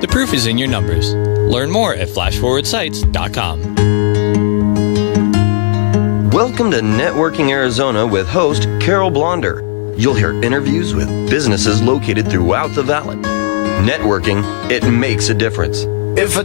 The proof is in your numbers. Learn more at flashforwardsites.com. Welcome to Networking Arizona with host Carol Blonder. You'll hear interviews with businesses located throughout the valley. Networking, it makes a difference. Welcome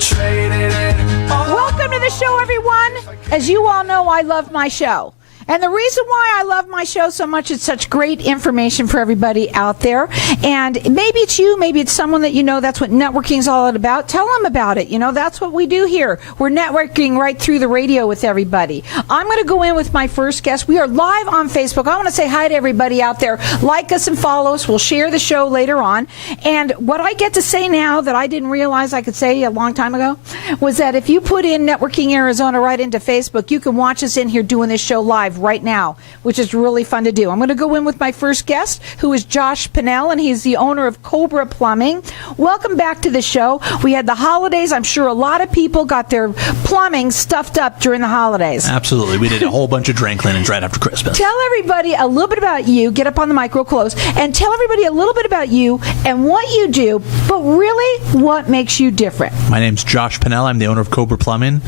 to the show, everyone. As you all know, I love my show. And the reason why I love my show so much, it's such great information for everybody out there. And maybe it's you, maybe it's someone that you know. That's what networking is all about. Tell them about it. You know, that's what we do here. We're networking right through the radio with everybody. I'm going to go in with my first guest. We are live on Facebook. I want to say hi to everybody out there. Like us and follow us. We'll share the show later on. And what I get to say now that I didn't realize I could say a long time ago was that if you put in Networking Arizona right into Facebook, you can watch us in here doing this show live right now, which is really fun to do. I'm going to go in with my first guest, who is Josh Pinnell, and he's the owner of Cobra Plumbing. Welcome back to the show. We had the holidays. I'm sure a lot of people got their plumbing stuffed up during the holidays. Absolutely. We did a whole bunch of drain cleanings right after Christmas. Tell everybody a little bit about you. Get up on the mic real close, and tell everybody a little bit about you and what you do, but really what makes you different. My name's Josh Pinnell. I'm the owner of Cobra Plumbing.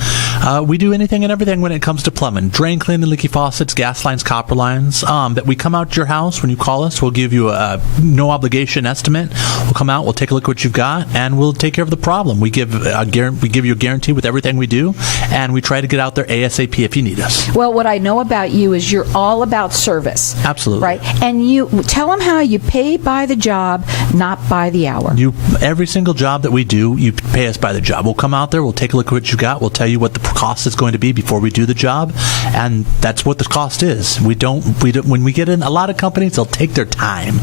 We do anything and everything when it comes to plumbing. Drain cleaning, leaky faucets, gas lines, copper lines. That we come out to your house when you call us. We'll give you a no obligation estimate. We'll come out. We'll take a look at what you've got, and we'll take care of the problem. We give you a guarantee with everything we do, and we try to get out there ASAP if you need us. Well, what I know about you is you're all about service. Absolutely. Right? And you tell them how you pay by the job, not by the hour. Every single job that we do, you pay us by the job. We'll come out there. We'll take a look at what you got. We'll tell you what the cost is going to be before we do the job, and that's what the cost is. We don't. When we get in, a lot of companies, they'll take their time.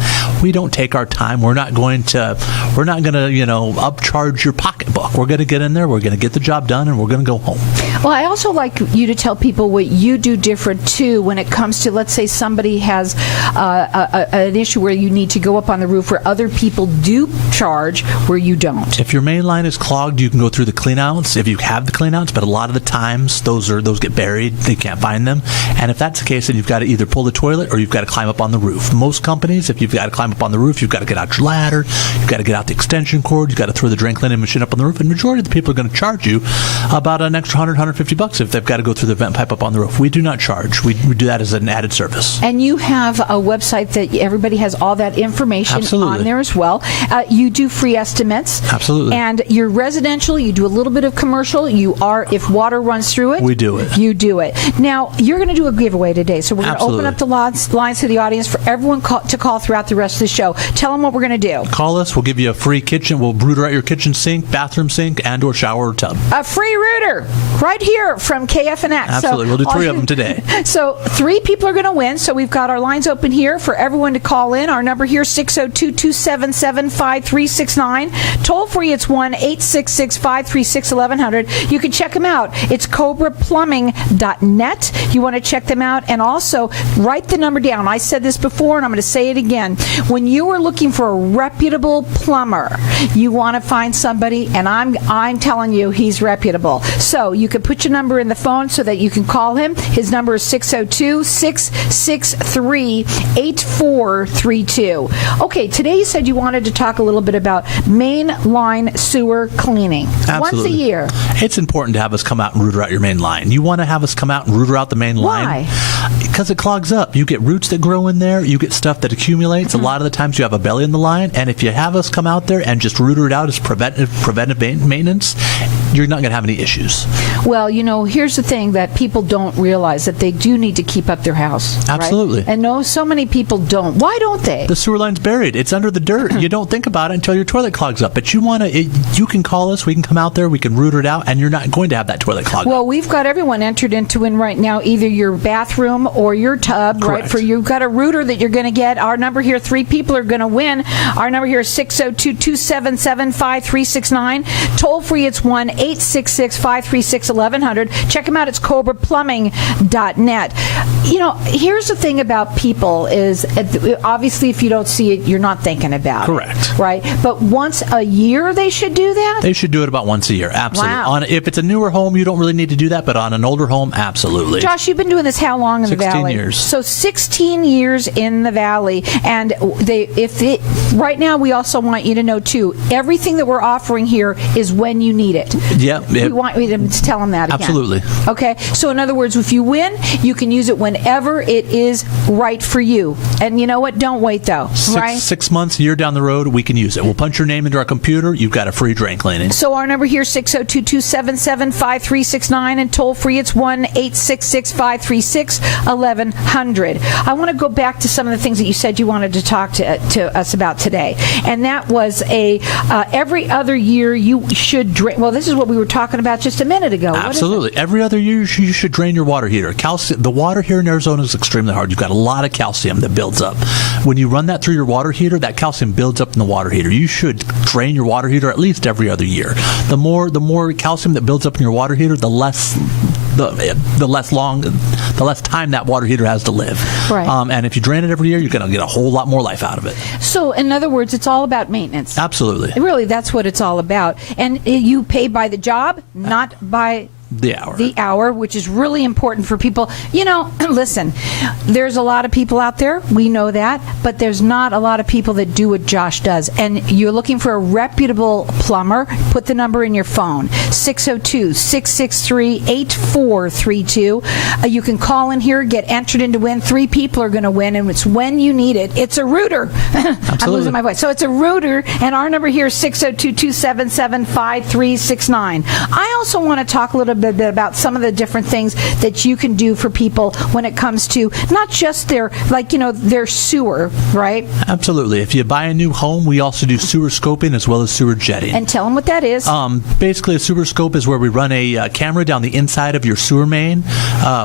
We don't take our time. We're not going to upcharge your pocketbook. We're going to get in there. We're going to get the job done, and we're going to go home. Well, I also like you to tell people what you do different too when it comes to, let's say, somebody has an issue where you need to go up on the roof where other people do charge where you don't. If your main line is clogged, you can go through the cleanouts if you have the cleanouts, but a lot of the times those get buried. They can't find them. And if that's the case, then you've got to either pull the toilet or you've got to climb up on the roof. Most companies, if you've got to climb up on the roof, you've got to get out your ladder, you've got to get out the extension cord, you've got to throw the drain cleaning machine up on the roof, and the majority of the people are going to charge you about an extra $100-$150 if they've got to go through the vent pipe up on the roof. We do not charge. We do that as an added service. And you have a website that everybody has all that information Absolutely. on there as well. You do free estimates. Absolutely. And you're residential. You do a little bit of commercial. You are, if water runs through it, we do it. You do it. Now, you're going to do a giveaway today, so we're going to open up the lines to the audience for everyone to call throughout the rest of the show. Tell them what we're going to do. Call us. We'll give you a free kitchen. We'll router out your kitchen sink, bathroom sink, and or shower or tub. A free router right here from KFNX. Absolutely. We'll do 3 of them today. So 3 people are going to win. So we've got our lines open here for everyone to call in. Our number here, 602-277-5369. Toll free, it's 1-866-536-1100. You can check them out. It's cobraplumbing.net. You want to check them out. And also, write the number down. I said this before, and I'm going to say it again. When you are looking for a reputable plumber, you want to find somebody, and I'm telling you, he's reputable. So you can put your number in the phone so that you can call him. His number is 602-663-8432. Okay, today you said you wanted to talk a little bit about main line sewer cleaning. Absolutely. Once a year. It's important to have us come out and router out your main line. You want to have us come out and router out the main line. Why? Because it clogs up. You get roots that grow in there. You get stuff that accumulates. A lot of the times you have a belly in the line, and if you have us come out there and just router it out as preventive maintenance, you're not going to have any issues. Well, here's the thing that people don't realize, that they do need to keep up their house. Absolutely. Right? And no, so many people don't. Why don't they? The sewer line's buried. It's under the dirt. You don't think about it until your toilet clogs up. But you can call us. We can come out there. We can router it out, and you're not going to have that toilet clog up. Well, we've got everyone entered into in right now, either your bathroom or your tub. Correct. Right? You've got a router that you're going to get. Our number here, 3 people are going to win. Our number here is 602-277-5369. Toll free, it's 1 1-866-536-1100. Check them out. It's CobraPlumbing.net. Here's the thing about people is, obviously, if you don't see it, you're not thinking about Correct. it. Right? But once a year they should do that? They should do it about once a year, absolutely. Wow. If it's a newer home, you don't really need to do that, but on an older home, absolutely. Josh, you've been doing this how long in the Valley? 16 years. So 16 years in the Valley. And right now, we also want you to know, too, everything that we're offering here is when you need it. Yep. We want you to tell them that again. Absolutely. Okay? So in other words, if you win, you can use it whenever it is right for you. And you know what? Don't wait, though. Right? 6 months, a year down the road, we can use it. We'll punch your name into our computer. You've got a free drain cleaning. So our number here, 602-277-5369, and toll free, it's 1-866-536-1100. I want to go back to some of the things that you said you wanted to talk to us about today. And that was every other year you should drain. Well, this is what we were talking about just a minute ago. Absolutely. Every other year you should drain your water heater. The water here in Arizona is extremely hard. You've got a lot of calcium that builds up. When you run that through your water heater, that calcium builds up in the water heater. You should drain your water heater at least every other year. The more calcium that builds up in your water heater, the less time that water heater has to live. Right. And if you drain it every year, you're going to get a whole lot more life out of it. So, in other words, it's all about maintenance. Absolutely. Really, that's what it's all about. And you pay by the job, not by the hour. The hour, which is really important for people. Listen, there's a lot of people out there. We know that. But there's not a lot of people that do what Josh does. And you're looking for a reputable plumber, put the number in your phone, 602-663-8432. You can call in here, get entered in to win. 3 people are going to win, and it's when you need it. It's a rooter. I'm losing my voice. So it's a rooter, and our number here is 602-277-5369. I also want to talk a little bit about some of the different things that you can do for people when it comes to not just their sewer, right? Absolutely. If you buy a new home, we also do sewer scoping as well as sewer jetting. And tell them what that is. Basically, a sewer scope is where we run a camera down the inside of your sewer main.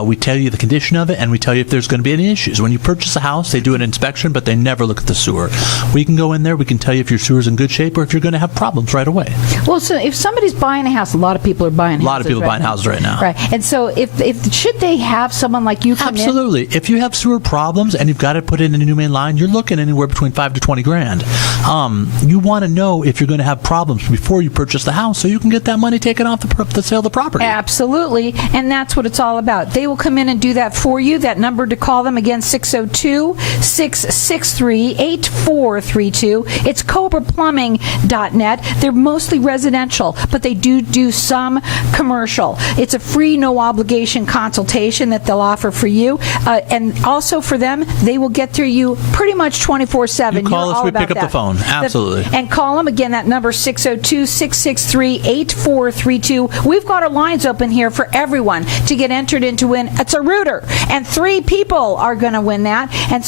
We tell you the condition of it, and we tell you if there's going to be any issues. When you purchase a house, they do an inspection, but they never look at the sewer. We can go in there, we can tell you if your sewer's in good shape or if you're going to have problems right away. Well, so if somebody's buying a house, a lot of people are buying houses. A lot of people buying houses right now. Right. And so if should they have someone like you come Absolutely. in? If you have sewer problems and you've got to put in a new main line, you're looking anywhere between $5,000 to $20,000. You want to know if you're going to have problems before you purchase the house so you can get that money taken off the sale of the property. Absolutely. And that's what it's all about. They will come in and do that for you. That number to call them, again, 602-663-8432. It's CobraPlumbing.net. They're mostly residential, but they do some commercial. It's a free, no obligation consultation that they'll offer for you. And also for them, they will get through you pretty much 24/7. You call us, we pick up the phone. Absolutely. And call them, again, that number 602-663-8432. We've got our lines open here for everyone to get entered into win. It's a rooter. And 3 people are going to win that. And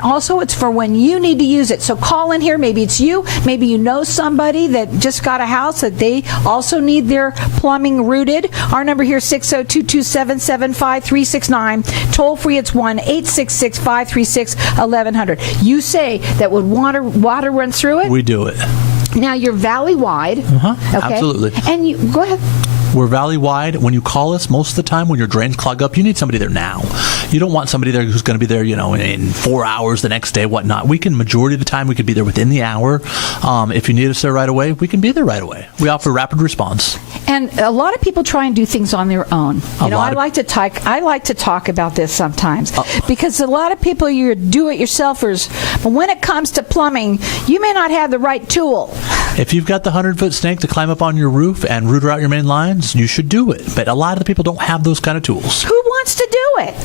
also it's for when you need to use it. So call in here. Maybe it's you. Maybe you know somebody that just got a house that they also need their plumbing rooted. Our number here is 602-277-5369. Toll free, it's 1-866-536-1100. You say that when water runs through it? We do it. Now, you're valley-wide. Okay? Absolutely. And you go ahead. We're valley-wide. When you call us, most of the time when your drains clog up, you need somebody there now. You don't want somebody there who's going to be there, in 4 hours the next day, whatnot. Majority of the time, we could be there within the hour. If you need us there right away, we can be there right away. We offer rapid response. And a lot of people try and do things on their own. I like to talk about this sometimes because a lot of people, you're do-it-yourselfers, but when it comes to plumbing, you may not have the right tool. If you've got the 100-foot snake to climb up on your roof and router out your main lines, you should do it. But a lot of the people don't have those kind of tools. Who wants to do it?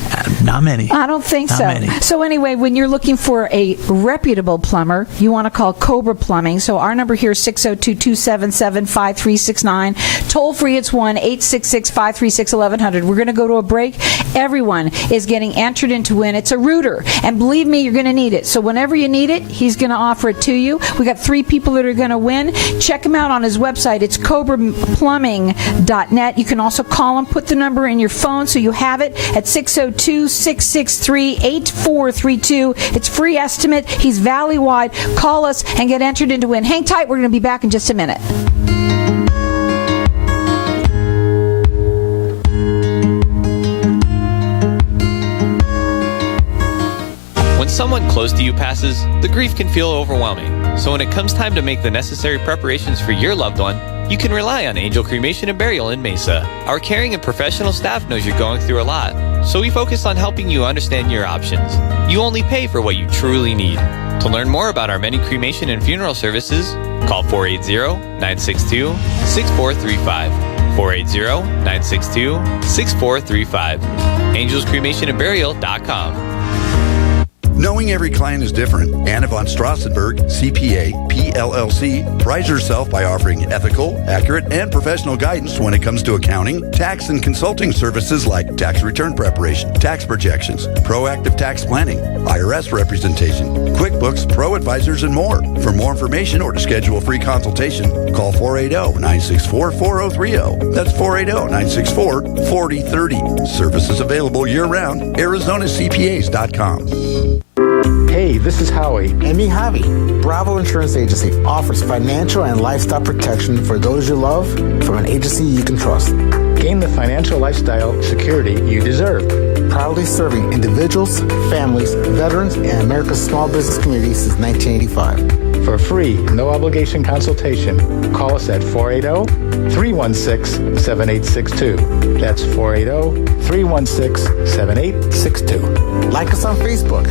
Not many. I don't think Not so. Many. So anyway, when you're looking for a reputable plumber, you want to call Cobra Plumbing. So our number here is 602-277-5369. Toll free, it's 1-866-536-1100. We're going to go to a break. Everyone is getting entered into win. It's a rooter. And believe me, you're going to need it. So whenever you need it, he's going to offer it to you. We got 3 people that are going to win. Check him out on his website. It's CobraPlumbing.net. You can also call him. Put the number in your phone so you have it at 602-663-8432. It's free estimate. He's valley-wide. Call us and get entered into win. Hang tight. We're going to be back in just a minute. When someone close to you passes, the grief can feel overwhelming. So when it comes time to make the necessary preparations for your loved one, you can rely on Angel Cremation and Burial in Mesa. Our caring and professional staff knows you're going through a lot, so we focus on helping you understand your options. You only pay for what you truly need. To learn more about our many cremation and funeral services, call 480-962-6435. 480-962-6435. AngelsCremationandBurial.com. Knowing every client is different, Anna von Strassenberg, CPA, PLLC, prides herself by offering ethical, accurate, and professional guidance when it comes to accounting, tax, and consulting services like tax return preparation, tax projections, proactive tax planning, IRS representation, QuickBooks, Pro Advisors, and more. For more information or to schedule a free consultation, call 480-964-4030. That's 480-964-4030. Services available year-round. ArizonaCPAs.com. Hey, this is Howie. And me, Javi. Bravo Insurance Agency offers financial and lifestyle protection for those you love from an agency you can trust. Gain the financial lifestyle security you deserve. Proudly serving individuals, families, veterans, and America's small business community since 1985. For a free, no-obligation consultation, call us at 480-316-7862. That's 480-316-7862. Like us on Facebook.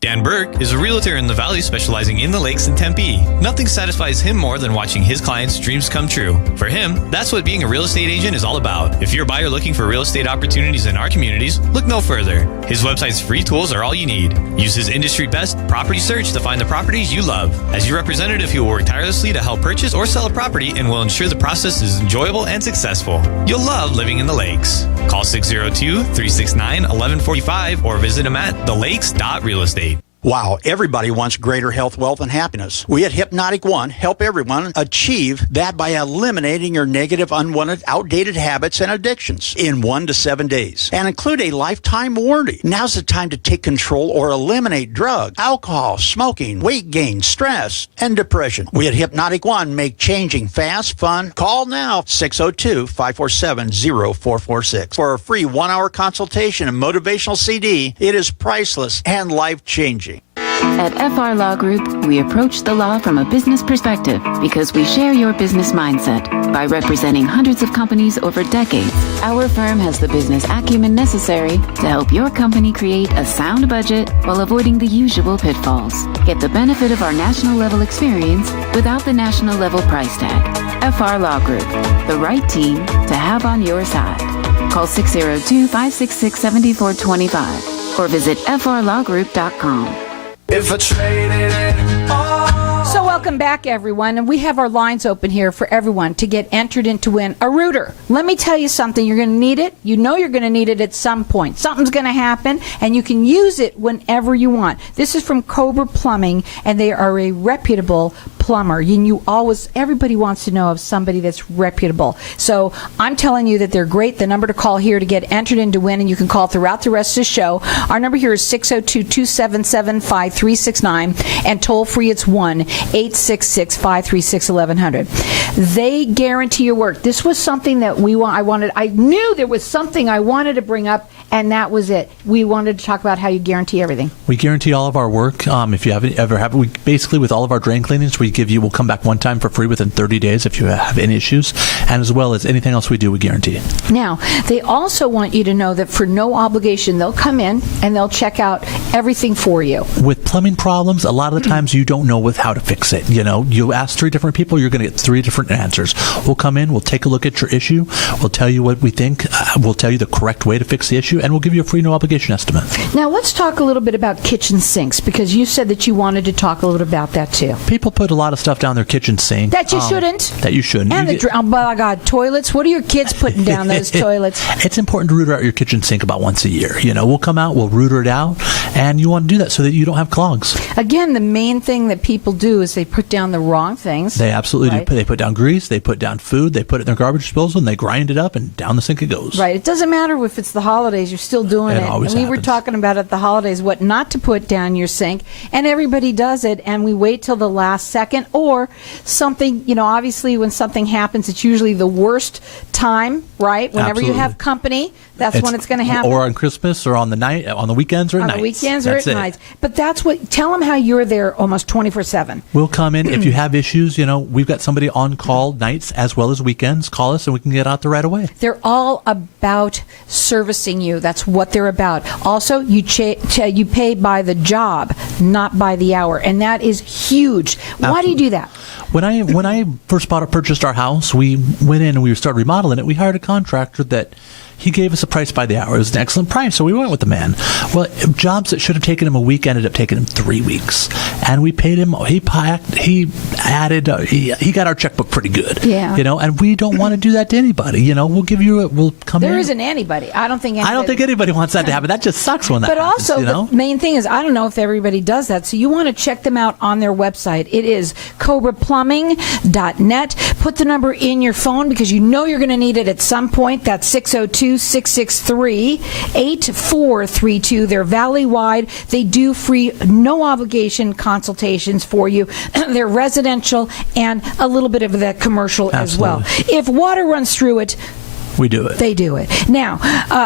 Dan Burke is a realtor in the Valley specializing in the lakes in Tempe. Nothing satisfies him more than watching his clients' dreams come true. For him, that's what being a real estate agent is all about. If you're a buyer looking for real estate opportunities in our communities, look no further. His website's free tools are all you need. Use his industry best property search to find the properties you love. As your representative, he will work tirelessly to help purchase or sell a property and will ensure the process is enjoyable and successful. You'll love living in the lakes. Call 602-369-1145 or visit him at thelakes.realestate. Wow, everybody wants greater health, wealth, and happiness. We at Hypnotic One help everyone achieve that by eliminating your negative, unwanted, outdated habits and addictions in 1 to 7 days and include a lifetime warranty. Now's the time to take control or eliminate drugs, alcohol, smoking, weight gain, stress, and depression. We at Hypnotic One make changing fast, fun. Call now, 602-547-0446 for a free 1-hour consultation and motivational CD. It is priceless and life-changing. At FR Law Group, we approach the law from a business perspective because we share your business mindset. By representing hundreds of companies over decades, our firm has the business acumen necessary to help your company create a sound budget while avoiding the usual pitfalls. Get the benefit of our national level experience without the national level price tag. FR Law Group, the right team to have on your side. Call 602-566-7425 or visit frlawgroup.com. So welcome back, everyone. And we have our lines open here for everyone to get entered in to win a router. Let me tell you something. You're going to need it. You know you're going to need it at some point. Something's going to happen, and you can use it whenever you want. This is from Cobra Plumbing, and they are a reputable plumber. Everybody wants to know of somebody that's reputable. So I'm telling you that they're great. The number to call here to get entered in to win, and you can call throughout the rest of the show. Our number here is 602-277-5369, and toll free it's 1-866-536-1100. They guarantee your work. This was something that I knew there was something I wanted to bring up, and that was it. We wanted to talk about how you guarantee everything. We guarantee all of our work. If you haven't ever have, we basically with all of our drain cleanings, we'll come back one time for free within 30 days if you have any issues, and as well as anything else we do, we guarantee it. Now, they also want you to know that for no obligation, they'll come in and they'll check out everything for you. With plumbing problems, a lot of the times you don't know how to fix it. You ask 3 different people, you're going to get 3 different answers. We'll come in, we'll take a look at your issue, we'll tell you what we think, we'll tell you the correct way to fix the issue, and we'll give you a free no obligation estimate. Now, let's talk a little bit about kitchen sinks, because you said that you wanted to talk a little bit about that too. People put a lot of stuff down their kitchen sink. That you shouldn't. That you shouldn't. And oh my God, toilets. What are your kids putting down those toilets? It's important to rooter out your kitchen sink about once a year. We'll come out, we'll rooter it out, and you want to do that so that you don't have clogs. Again, the main thing that people do is they put down the wrong things. They absolutely do. They put down grease, they put down food, they put it in their garbage disposal, and they grind it up, and down the sink it goes. Right. It doesn't matter if it's the holidays, you're still doing it. Always and we happens. were talking about at the holidays what not to put down your sink, and everybody does it, and we wait till the last second second, or something, obviously when something happens, it's usually the worst time, right? Whenever Absolutely. you have company, that's when it's going to happen. Or on Christmas, or on the weekends, or at nights. On the weekends or That's at it. nights. But tell them how you're there almost 24/7. We'll come in. If you have issues, we've got somebody on call nights as well as weekends. Call us and we can get out there right away. They're all about servicing you. That's what they're about. Also, you pay by the job, not by the hour. And that is huge. Absolutely. Why do you do that? When I first purchased our house, we went in and we started remodeling it. We hired a contractor that he gave us a price by the hour. It was an excellent price, so we went with the man. Well, jobs that should have taken him a week ended up taking him 3 weeks, and we paid him. He got our checkbook pretty good. Yeah. And we don't want to do that to anybody. We'll give you. We'll come in. There isn't anybody. I don't think anybody wants that to happen. That just sucks when that But happens. also, the main thing is, I don't know if everybody does that, so you want to check them out on their website. It is cobraplumbing.net. Put the number in your phone because you know you're going to need it at some point. That's 602-663-8432. They're valley-wide. They do free, no-obligation consultations for you. They're residential and a little bit of that commercial as well. If water runs through it, we do it. They do it. Now,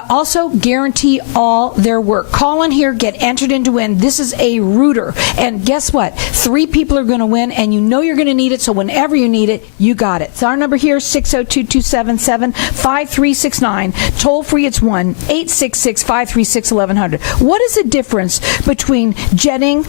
also guarantee all their work. Call in here, get entered in to win. This is a rooter. And guess what? 3 people are going to win, and you know you're going to need it, so whenever you need it, you got it. So our number here is 602-277-5369. Toll free, it's 1-866-536-1100. What is the difference between jetting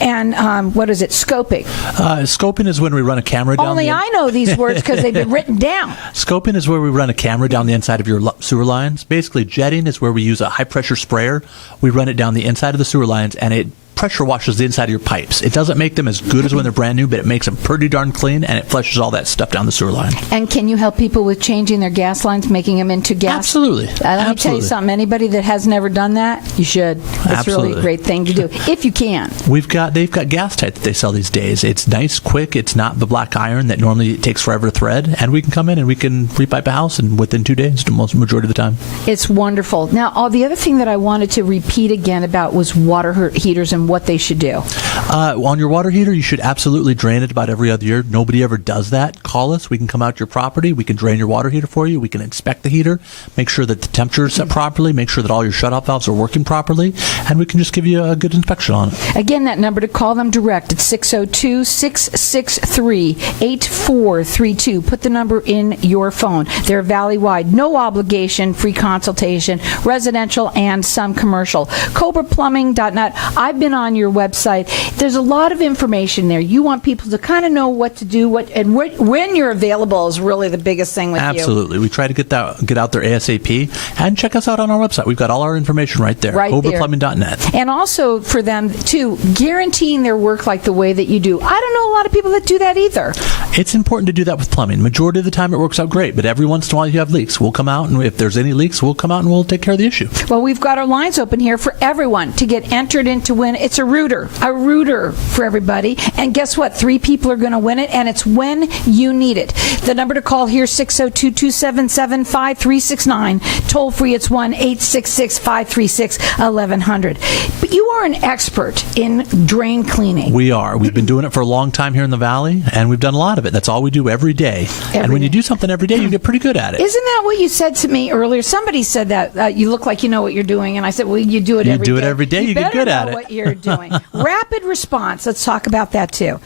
and scoping? Scoping is when we run a camera down. I know these words because they've been written down. Scoping is where we run a camera down the inside of your sewer lines. Basically, jetting is where we use a high-pressure sprayer. We run it down the inside of the sewer lines, and it pressure washes the inside of your pipes. It doesn't make them as good as when they're brand new, but it makes them pretty darn clean, and it flushes all that stuff down the sewer line. And can you help people with changing their gas lines, making them into gas? Absolutely. Let me tell you something. Anybody that has never done that, you should. It's really a great thing to do, if you can. They've got gas tight that they sell these days. It's nice, quick. It's not the black iron that normally it takes forever to thread, and we can come in and we can repipe a house and within 2 days, the majority of the time. It's wonderful. Now, the other thing that I wanted to repeat again about was water heaters and what they should do. On your water heater, you should absolutely drain it about every other year. Nobody ever does that. Call us. We can come out to your property. We can drain your water heater for you. We can inspect the heater, make sure that the temperature is set properly, make sure that all your shutoff valves are working properly, and we can just give you a good inspection on it. Again, that number to call them direct, it's 602-663-8432. Put the number in your phone. They're valley-wide, no obligation, free consultation, residential and some commercial. CobraPlumbing.net. I've been on your website. There's a lot of information there. You want people to kind of know what to do, when you're available is really the biggest thing with you. Absolutely. We try to get out there ASAP, and check us out on our website. We've got all our information right there. CobraPlumbing.net. And also for them too, guaranteeing their work like the way that you do. I don't know a lot of people that do that either. It's important to do that with plumbing. Majority of the time it works out great, but every once in a while you have leaks. We'll come out, and if there's any leaks, we'll come out and we'll take care of the issue. Well, we've got our lines open here for everyone to get entered in to win. It's a rooter for everybody. And guess what? 3 people are going to win it, and it's when you need it. The number to call here, 602-277-5369. Toll free, it's 1-866-536-1100. But you are an expert in drain cleaning. We are. We've been doing it for a long time here in the Valley, and we've done a lot of it. That's all we do every day. And when you do something every day, you get pretty good at it. Isn't that what you said to me earlier? Somebody said that you look like you know what you're doing, and I said, well, you do it every day. You do it every day, you get good at it. What you're doing. Rapid response. Let's talk about that too.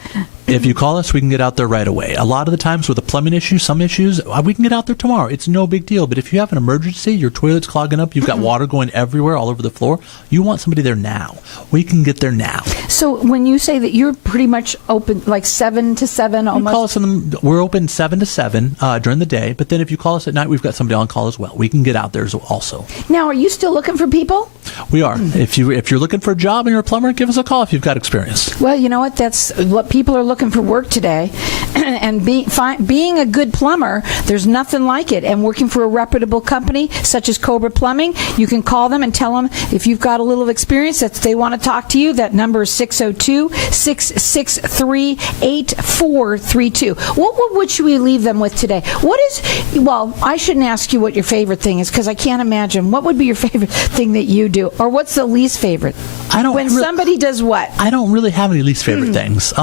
If you call us, we can get out there right away. A lot of the times with a plumbing issue, some issues, we can get out there tomorrow. It's no big deal. But if you have an emergency, your toilet's clogging up, you've got water going everywhere, all over the floor, you want somebody there now. We can get there now. So when you say that you're pretty much open like 7 to 7 almost? Call us we're open 7 to 7 during the day. But then if you call us at night, we've got somebody on call as well. We can get out there also. Now, are you still looking for people? We are. If you're looking for a job and you're a plumber, give us a call if you've got experience. Well, you know what? That's what people are looking for work today. And being a good plumber, there's nothing like it. And working for a reputable company such as Cobra Plumbing, you can call them and tell them if you've got a little experience that they want to talk to you. That number is 602-663-8432. What should we leave them with today? I shouldn't ask you what your favorite thing is because I can't imagine. What would be your favorite thing that you do? Or what's the least favorite? Somebody does what? I don't really have any least favorite things.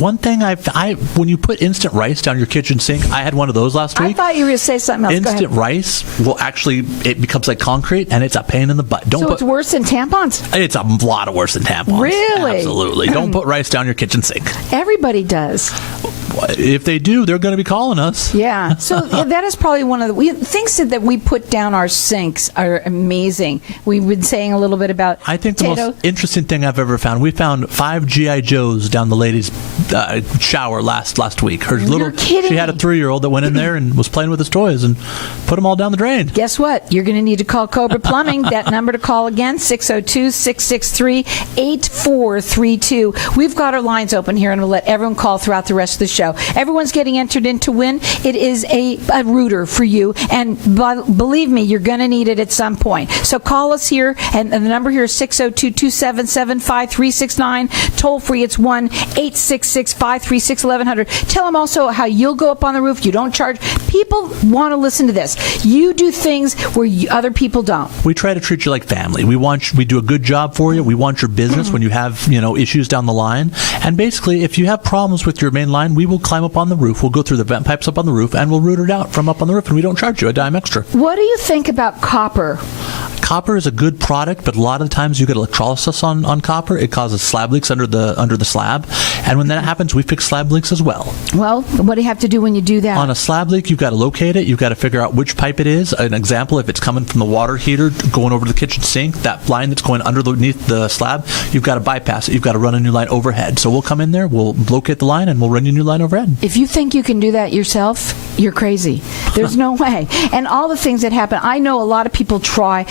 one thing when you put instant rice down your kitchen sink, I had one of those last week. I thought you were going to say something else. Instant rice will actually, it becomes like concrete, and it's a pain in the butt. It's worse than tampons? It's a lot worse than tampons. Really? Absolutely. Don't put rice down your kitchen sink. Everybody does. If they do, they're going to be calling us. Yeah. So that is probably one of the things that we put down our sinks are amazing. We've been saying a little bit about I think the most interesting thing I've ever found, we found 5 G.I. Joes down the lady's shower last week. You're kidding. She had a 3-year-old that went in there and was playing with his toys and put them all down the drain. Guess what? You're going to need to call Cobra Plumbing. That number to call again, 602-663-8432. We've got our lines open here, and we'll let everyone call throughout the rest of the show. Everyone's getting entered in to win. It is a rooter for you, and believe me, you're going to need it at some point. So call us here, and the number here is 602-277-5369. Toll free, it's 1-866-536-1100. Tell them also how you'll go up on the roof. You don't charge. People want to listen to this. You do things where other people don't. We try to treat you like family. We do a good job for you. We want your business when you have issues down the line. And basically, if you have problems with your main line, we will climb up on the roof. We'll go through the vent pipes up on the roof, and we'll root it out from up on the roof, and we don't charge you a dime extra. What do you think about copper? Copper is a good product, but a lot of the times you get electrolysis on copper. It causes slab leaks under the slab, and when that happens, we fix slab leaks as well. Well, what do you have to do when you do that? On a slab leak, you've got to locate it. You've got to figure out which pipe it is. An example, if it's coming from the water heater going over to the kitchen sink, that line that's going underneath the slab, you've got to bypass it. You've got to run a new line overhead. So we'll come in there, we'll locate the line, and we'll run you a new line overhead. If you think you can do that yourself, you're crazy. There's no way. And all the things that happen, I know a lot of people trying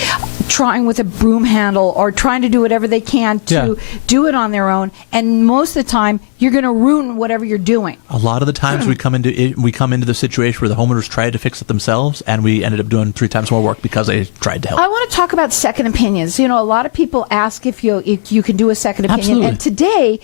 with a broom handle or trying to do whatever they can to do it on their own, and most of the time you're going to ruin whatever you're doing. A lot of the times we come into the situation where the homeowners tried to fix it themselves, and we ended up doing 3 times more work because they tried to help. I want to talk about second opinions. A lot of people ask if you can do a second opinion. Absolutely. And today,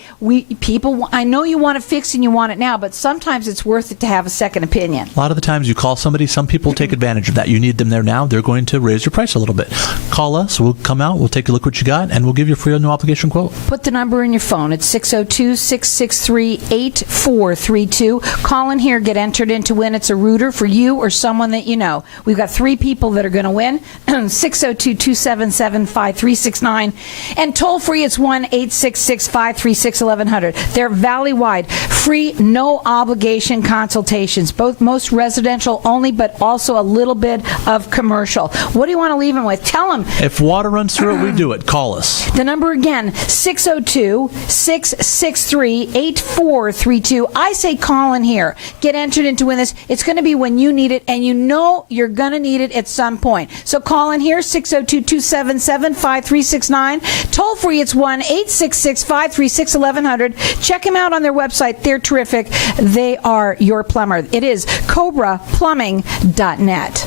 I know you want to fix and you want it now, but sometimes it's worth it to have a second opinion. A lot of the times you call somebody, some people take advantage of that. You need them there now, they're going to raise your price a little bit. Call us, we'll come out, we'll take a look what you got, and we'll give you a free no obligation quote. Put the number in your phone. It's 602-663-8432. Call in here, get entered in to win. It's a rooter for you or someone that you know. We've got 3 people that are going to win. 602-277-5369. And toll free, it's 1-866-536-1100. They're valley-wide, free, no obligation consultations, most residential only, but also a little bit of commercial. What do you want to leave them with? Tell them. If water runs through it, we do it. Call us. The number again, 602-663-8432. I say call in here. Get entered in to win this. It's going to be when you need it, and you know you're going to need it at some point. So call in here, 602-277-5369. Toll free, it's 1-866-536-1100. Check them out on their website. They're terrific. They are your plumber. It is CobraPlumbing.net.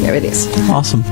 There it is. Awesome.